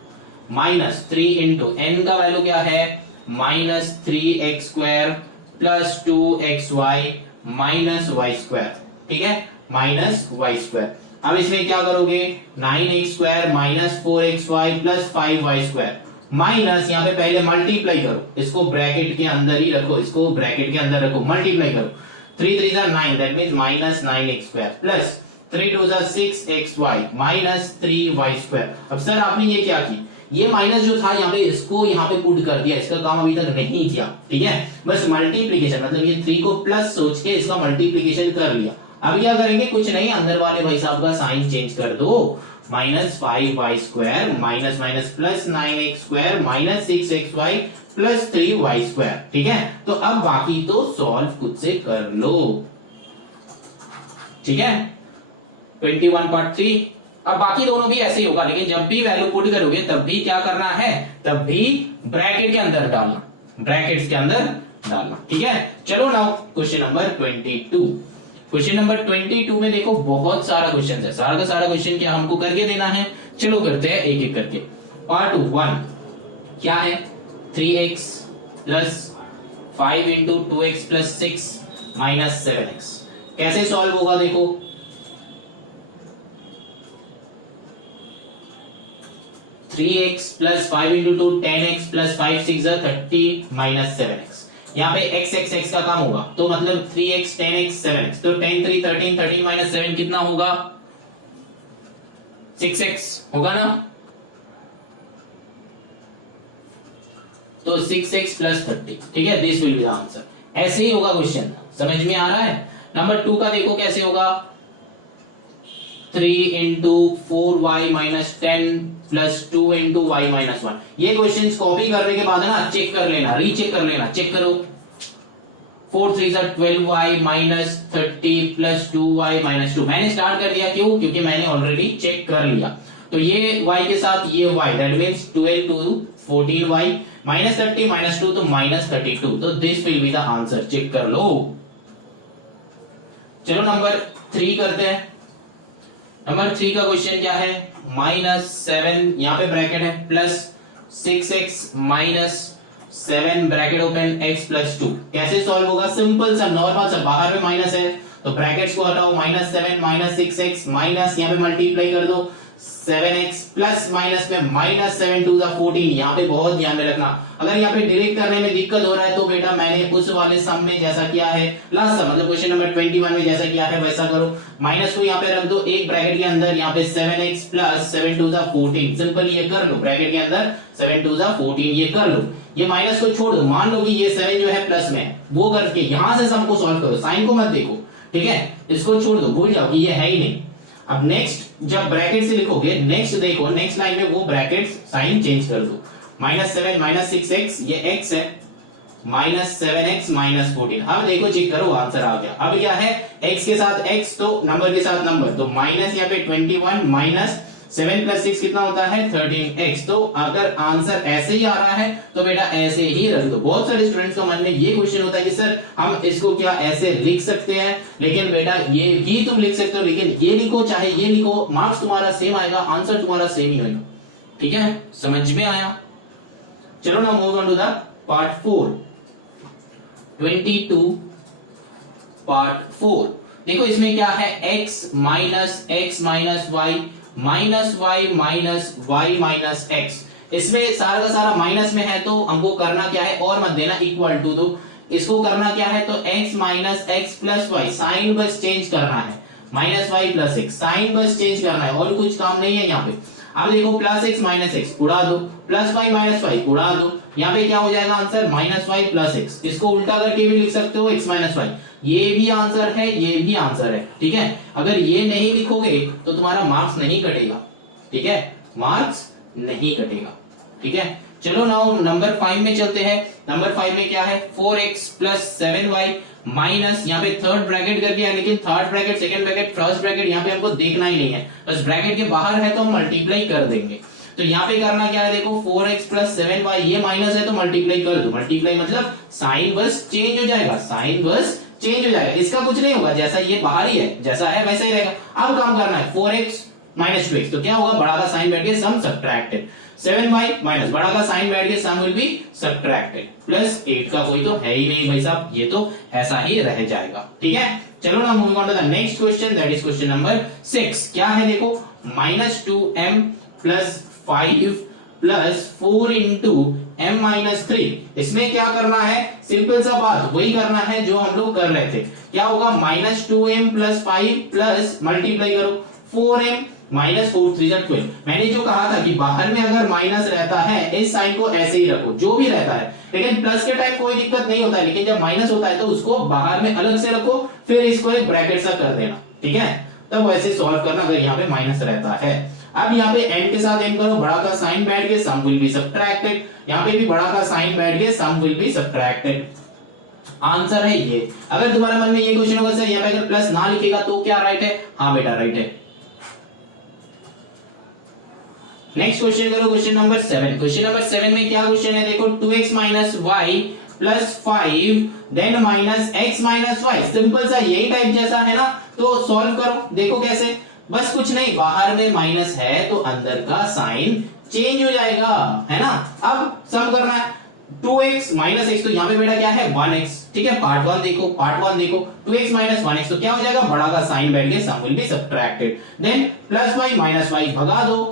माइनस 3 इंटू n का वैल्यू क्या है minus 3x square plus 2xy minus y square, ठीक है, माइनस y स्क्वायर। अब इसमें क्या करोगे, 9x square minus 4xy plus 5y square, minus यहाँ पे पहले मल्टीप्लाई करो, इसको ब्रैकेट के अंदर ही रखो, इसको ब्रैकेट के अंदर रखो, मल्टीप्लाई करो, 3 3 are 9, that means minus 9x square plus 3 2 are 6xy minus 3y square। अब सर आपने ये क्या की, ये माइनस जो था यहाँ पे इसको यहाँ पे पुट कर दिया, इसका काम अभी तक नहीं किया, ठीक है, बस मल्टीप्लीकेशन, मतलब ये 3 को प्लस सोच के इसका मल्टीप्लीकेशन कर लिया। अब क्या करेंगे, कुछ नहीं, अंदर वाले भाई साहब का साइन चेंज कर दो, minus 5y square minus minus plus 9x square minus 6xy plus 3y square, ठीक है। तो अब बाकी तो सॉल्व खुद से कर लो, ठीक है, 21 पार्ट 3। अब बाकी दोनों भी ऐसे ही होगा, लेकिन जब भी वैल्यू पुट करोगे तब भी क्या करना है, तब भी ब्रैकेट के अंदर डालना, ब्रैकेट्स के अंदर डालना, ठीक है। चलो now question number 22, question number 22 में देखो बहुत सारा क्वेश्चन है, सारा का सारा क्वेश्चन क्या हमको करके देना है, चलो करते हैं एक एक करके। पार्ट 1 क्या है, 3x plus 5 into 2x plus 6 minus 7x, कैसे सॉल्व होगा देखो, three x plus 5 into two 10x plus 5 6 30 minus 7x। यहाँ पे x x x का काम होगा तो मतलब 3x 10x 7x, तो 10 3 13 13 माइनस 7 कितना होगा 6x होगा ना, तो 6x प्लस 30, ठीक है, this will be the answer. ऐसे ही होगा क्वेश्चन, समझ में आ रहा है। नंबर 2 का देखो कैसे होगा, 3 into 4y minus 10 plus 2 into y minus 1। ये क्वेश्चन कॉपी करने के बाद है ना चेक कर लेना, रीचेक कर लेना, चेक करो। 4 3 12y minus 30 plus 2y minus 2। मैंने स्टार्ट कर दिया, क्यों, क्योंकि मैंने ऑलरेडी चेक कर लिया। तो ये y के साथ ये y, that means 12 to 14y minus 30 minus 2 तो माइनस 32। तो this will be the answer, check कर लो। चलो नंबर 3 करते हैं। नंबर 3 का क्वेश्चन क्या है, माइनस 7 यहाँ पे ब्रैकेट है plus 6x minus 7 bracket open x plus 2। कैसे सॉल्व होगा, सिंपल सा नॉर्मल सा, बाहर में माइनस है तो ब्रैकेट्स को हटाओ, माइनस 7 माइनस 6x माइनस यहाँ पे मल्टीप्लाई कर दो 7x प्लस माइनस में माइनस 7 टू द 14। यहाँ पे बहुत ध्यान में रखना, अगर यहाँ पे डिरेक्ट करने में दिक्कत हो रहा है तो बेटा मैंने उस वाले सम में जैसा किया है, लास्ट सम मतलब क्वेश्चन नंबर 21 में जैसा किया है वैसा करो। माइनस को यहाँ पे रख दो एक ब्रैकेट के अंदर, यहाँ पे 7x plus 7 to the 14, simple ये कर लो, ब्रैकेट के अंदर 7 टू द 14 ये कर लो। ये माइनस को छोड़ दो, मान लो कि ये 7 जो है प्लस में, वो करके यहां से सम को सॉल्व करो, साइन को मत देखो, ठीक है, इसको छोड़ दो, भूल जाओ कि ये है ही नहीं। अब नेक्स्ट जब ब्रैकेट से लिखोगे, नेक्स्ट देखो नेक्स्ट लाइन में वो ब्रैकेट साइन चेंज कर दो, माइनस 7 माइनस 6x ये x है, माइनस 7x माइनस 14। अब देखो चेक करो आंसर आ गया। अब क्या है, x के साथ x तो नंबर के साथ नंबर, तो माइनस यहाँ पे 21 माइनस 7 प्लस 6 कितना होता है 13x। तो अगर आंसर ऐसे ही आ रहा है तो बेटा ऐसे ही रख दो। बहुत सारे स्टूडेंट्स का मन में ये क्वेश्चन होता है कि सर हम इसको क्या ऐसे लिख सकते हैं, लेकिन बेटा ये भी तुम लिख सकते हो, लेकिन ये लिखो चाहे ये लिखो, मार्क्स तुम्हारा सेम आएगा, आंसर तुम्हारा सेम ही होगा, ठीक है, समझ में आया। चलो ना move on to the part 4, 22 part 4। देखो इसमें क्या है, x minus x minus y minus y minus y minus x. इसमें सारा का सारा माइनस में है तो हमको करना क्या है, और मत देना, इक्वल टू दो। इसको करना क्या है, तो x minus x plus y, sign बस चेंज करना है, minus y plus x, sign बस चेंज करना है, और कुछ काम नहीं है यहाँ पे। अब देखो प्लस एक्स माइनस एक्स उड़ा दो, प्लस वाई माइनस वाई उड़ा दो, यहाँ पे क्या हो जाएगा answer, minus y plus x. इसको उल्टा करके भी लिख सकते हो, एक्स माइनस वाई, ये भी आंसर है, ये भी आंसर है, ठीक है। अगर ये नहीं लिखोगे तो तुम्हारा मार्क्स नहीं कटेगा, ठीक है, मार्क्स नहीं कटेगा, ठीक है। चलो नाउ नंबर 5 में चलते हैं। नंबर 5 में क्या है, 4x प्लस 7y माइनस, यहाँ पे थर्ड ब्रैकेट कर दिया, लेकिन third bracket second bracket first bracket यहाँ पे हमको देखना ही नहीं है, बस ब्रैकेट के बाहर है तो हम मल्टीप्लाई कर देंगे। तो यहाँ पे करना क्या है, देखो 4x प्लस 7y, ये माइनस है तो मल्टीप्लाई कर दो, मल्टीप्लाई मतलब साइन बस चेंज हो जाएगा, साइन बस चेंज हो जाएगा, इसका कुछ नहीं होगा, जैसा ये बाहर ही है जैसा है वैसा ही रहेगा। अब काम करना है 4x माइनस 2x, तो क्या होगा, बड़ा का साइन बैठ के सम सब्ट्रैक्टेड, 7y माइनस बड़ा का साइन बैठ के sum will be subtracted, plus 8 का कोई तो है ही नहीं भाई साहब, ये तो ऐसा ही रह जाएगा, ठीक है। चलो ना moving on to the next question, that is question number 6। क्या है देखो, minus 2m plus 5 plus 4 into m minus 3। इसमें क्या करना है, सिंपल सा बात वही करना है जो हम लोग कर रहे थे। क्या होगा, minus 2m plus 5 plus multiply करो 4m माइनस 4 3 12। मैंने जो कहा था कि बाहर में अगर माइनस रहता है इस साइन को ऐसे ही रखो, जो भी रहता है, लेकिन प्लस के टाइम कोई दिक्कत नहीं होता है, लेकिन जब माइनस होता है तो उसको बाहर में अलग से रखो, फिर इसको एक ब्रैकेट सा कर देना, ठीक है, तब वैसे सॉल्व करना अगर यहाँ पे माइनस रहता है। अब यहाँ पे m के साथ m करो, बड़ा का साइन बैठ के सम विल बी सब्ट्रैक्टेड, यहाँ पे भी बड़ा का साइन बैठ के sum will be subtracted, answer है ये। अगर तुम्हारे मन में ये क्वेश्चन होगा सर यहाँ पे अगर प्लस ना लिखेगा तो क्या राइट है, हाँ बेटा राइट है। नेक्स्ट क्वेश्चन करो, क्वेश्चन नंबर 7। क्वेश्चन नंबर 7 में क्या क्वेश्चन है, देखो 2x minus y plus 5 then minus x minus y. Simple सा यही टाइप जैसा है ना, तो सॉल्व करो, देखो कैसे, बस कुछ नहीं, बाहर में माइनस है तो अंदर का साइन चेंज हो जाएगा, है ना। अब सम करना है, 2x माइनस x, तो यहाँ पे बेटा क्या है 1x, ठीक है। पार्ट वन देखो, पार्ट वन देखो, 2x माइनस 1x, तो क्या हो जाएगा, बड़ा का साइन बैठ के sum will be subtracted, then plus y minus y भगा दो,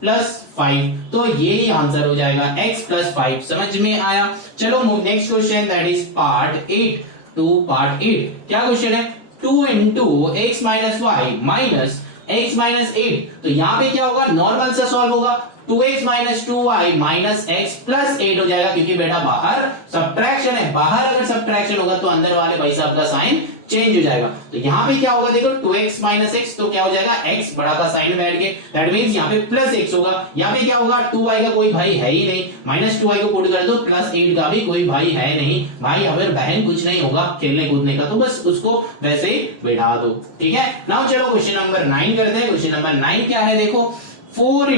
प्लस 5, तो ये ही आंसर हो जाएगा x प्लस 5। समझ में आया? चलो next question, that is part 8 to part 8। क्या क्वेश्चन है, 2 into x minus y minus x minus 8, तो यहाँ पे क्या होगा, नॉर्मल से सॉल्व होगा, 2x minus 2y minus x plus 8 हो जाएगा, क्योंकि बेटा बाहर सब्ट्रैक्शन है, बाहर अगर सब्ट्रैक्शन होगा तो अंदर वाले भाई साहब का साइन चेंज हो जाएगा। तो यहाँ पे क्या होगा, देखो 2x माइनस x, तो क्या हो जाएगा, x बड़ा का साइन बैठ के, दैट मींस यहाँ पे प्लस x होगा। यहाँ पे क्या होगा, 2y का कोई भाई है ही नहीं, माइनस 2y को पुट कर दो, प्लस 8 का भी कोई भाई है नहीं, भाई अगर बहन कुछ नहीं होगा खेलने कूदने का, तो बस उसको वैसे ही बैठा दो, ठीक है। नाउ चलो क्वेश्चन नंबर 9 करते हैं। क्वेश्चन नंबर 9 क्या है, देखो 4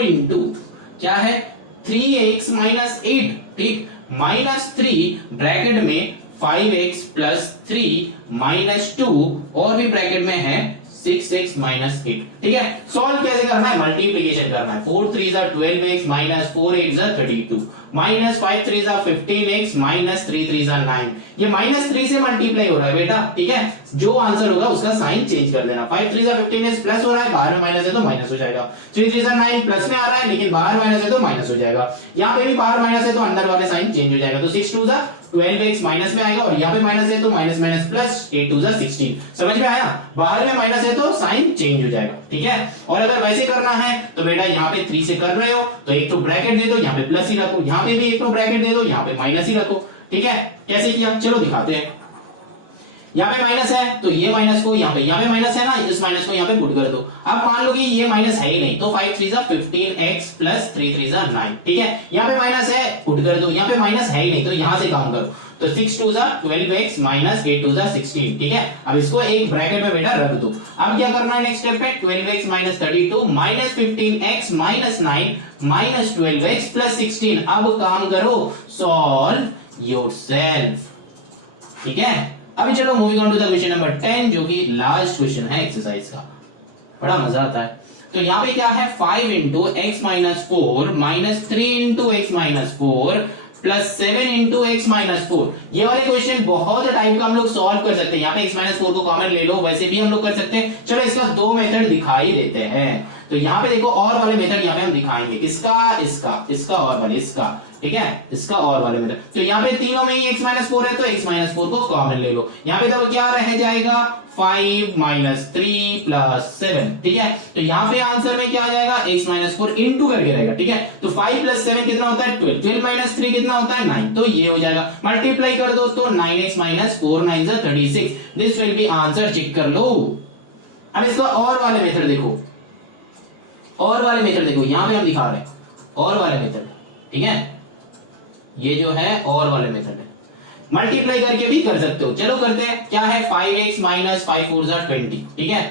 इंटू क्या है 3x माइनस 8, ठीक, माइनस 3 ब्रैकेट में 5x प्लस 3 माइनस 2 और भी ब्रैकेट में है 6x माइनस 8, ठीक है। सॉल्व कैसे करना है, मल्टीप्लीकेशन करना है। 4 3 12x minus 4 8 32 minus 5 3 15x minus 3 3 9, ये माइनस 3 से मल्टीप्लाई हो रहा है बेटा, ठीक है। जो आंसर होगा उसका साइन चेंज कर देना। 5 3 15x प्लस हो रहा है, बाहर में माइनस है तो माइनस हो जाएगा। 3 3 9 प्लस में आ रहा है, लेकिन बाहर माइनस है तो माइनस हो जाएगा। यहाँ पे भी बाहर माइनस है तो अंदर वाले साइन चेंज हो जाएगा। तो 6 2 12x माइनस में आएगा, और यहाँ पे माइनस है तो माइनस माइनस प्लस 8 2 16। समझ में आया? बाहर में माइनस है तो साइन चेंज हो जाएगा, ठीक है। और अगर वैसे करना है तो बेटा यहाँ पे 3 से कर रहे हो तो एक तो ब्रैकेट दे दो, यहाँ पे प्लस ही रखो, यहाँ पे भी एक तो ब्रैकेट दे दो, यहाँ पे माइनस ही रखो, ठीक है। कैसे किया, चलो दिखाते हैं। यहाँ पे माइनस है तो ये माइनस को यहाँ पे माइनस है ना, इस माइनस को यहाँ पे पुट कर दो। अब मान लो कि ये माइनस है ही नहीं, तो 5 3 15x प्लस 3 3 9, ठीक है। यहाँ पे माइनस है, पुट कर दो, यहाँ पे माइनस है ही नहीं, तो यहाँ से काम करो, तो 6 2 12x माइनस 8 2 16, ठीक है। अब इसको एक ब्रैकेट में बेटा रख दो। अब क्या करना है नेक्स्ट स्टेप पे, 12x minus 32 minus 15x minus 9 minus 12x plus 16। अब काम करो, सॉल्व योरसेल्फ, ठीक है। अभी चलो moving on to the question number 10, जो कि लास्ट क्वेश्चन है एक्सरसाइज का, बड़ा मजा आता है। तो यहाँ पे क्या है, 5 into x minus 4 minus 3 into x minus 4 plus 7 into x minus 4। ये वाले क्वेश्चन बहुत टाइप का हम लोग सॉल्व कर सकते हैं। यहाँ पे एक्स माइनस 4 को कॉमन ले लो, वैसे भी हम लोग कर सकते हैं। चलो इसका दो मेथड दिखाई देते हैं। तो यहाँ पे देखो और वाले मेथड यहाँ पे हम दिखाएंगे, इसका और वाले इसका, ठीक है, इसका और वाले मेथड। तो यहाँ पे तीनों में ही x माइनस 4 है, तो x माइनस 4 को कॉमन ले लो। यहाँ पे तो क्या रह जाएगा, 5 माइनस 3 प्लस 7, ठीक है। तो यहाँ पे आंसर में क्या आ जाएगा, x माइनस 4 इंटू करके रहेगा, ठीक है। तो 5 प्लस 7 कितना होता है, 12, 12 माइनस 3 कितना होता है, 9, तो ये हो जाएगा। मल्टीप्लाई कर दो तो 9x minus 4 9 36, this will be answer. Check कर लो। अब इसका और वाले मेथड देखो, और वाले मेथड देखो, यहाँ पे हम दिखा रहे हैं और वाले मेथड, ठीक है। ये जो है और वाले मेथड है, मल्टीप्लाई करके भी कर सकते हो। चलो करते हैं। क्या है, 5x माइनस 5 4 20, ठीक है,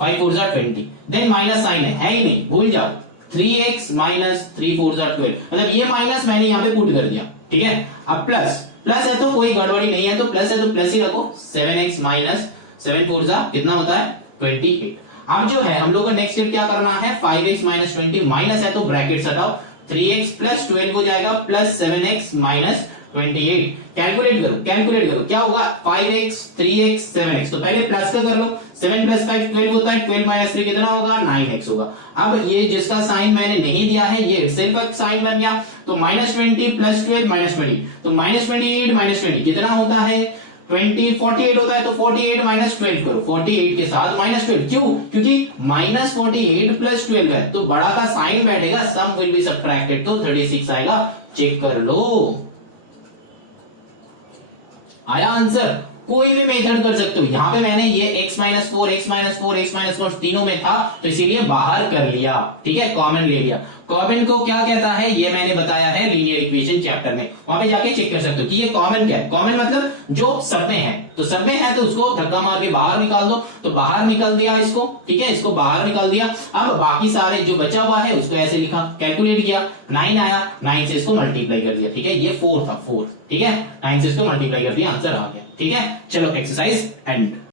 5 4 20, देन माइनस साइन है ही नहीं, भूल जाओ। 3x माइनस 3 4 12, मतलब ये माइनस मैंने यहाँ पे पुट कर दिया, ठीक है। अब प्लस है तो कोई गड़बड़ी नहीं है, तो प्लस है तो प्लस ही रखो। 7x माइनस 7 4 कितना होता है, 28। अब जो है हम लोग को नेक्स्ट स्टेप क्या करना है, 5x माइनस 20 माइनस है तो ब्रैकेट हटाओ, 3x प्लस 12 हो जाएगा प्लस 7x माइनस 28। कैलकुलेट करो क्या होगा, 5x 3x 7x, तो पहले प्लस का कर लो। 7 प्लस 5 12 होता है, 12 माइनस 3 कितना होगा, 9x होगा। अब ये जिसका साइन मैंने नहीं दिया है, ये सिर्फ एक साइन बन गया, तो माइनस 20 प्लस 12 माइनस 20, तो माइनस 28 माइनस 20 कितना होता है, 48 होता है। तो 48 माइनस 12 करो, 48 के साथ माइनस 12, क्यों, क्योंकि माइनस 48 प्लस 12 है, तो बड़ा का साइन बैठेगा, सम विल बी सबट्रैक्टेड, तो 36 आएगा। चेक कर लो, आया आंसर। कोई भी मेथड कर सकते हो। यहाँ पे मैंने ये x minus 4 x minus 4 x minus 4 तीनों में था, तो इसीलिए बाहर कर लिया, ठीक है, कॉमन ले लिया। कॉमन को क्या कहता है, ये मैंने बताया है लीनियर इक्वेशन चैप्टर में, वहां पे जाके चेक कर सकते हो कि ये कॉमन क्या है। कॉमन मतलब जो सब में है, तो सब में है तो उसको धक्का मार के बाहर निकाल दो, तो बाहर निकाल दिया इसको, ठीक है, इसको बाहर निकाल दिया। अब बाकी सारे जो बचा हुआ है उसको ऐसे लिखा, कैलकुलेट किया, 9 आया, 9 से इसको मल्टीप्लाई कर दिया, ठीक है, ये 4 था, 4, ठीक है, 9 से इसको मल्टीप्लाई कर दिया, आंसर आ गया, ठीक है। चलो एक्सरसाइज एंड।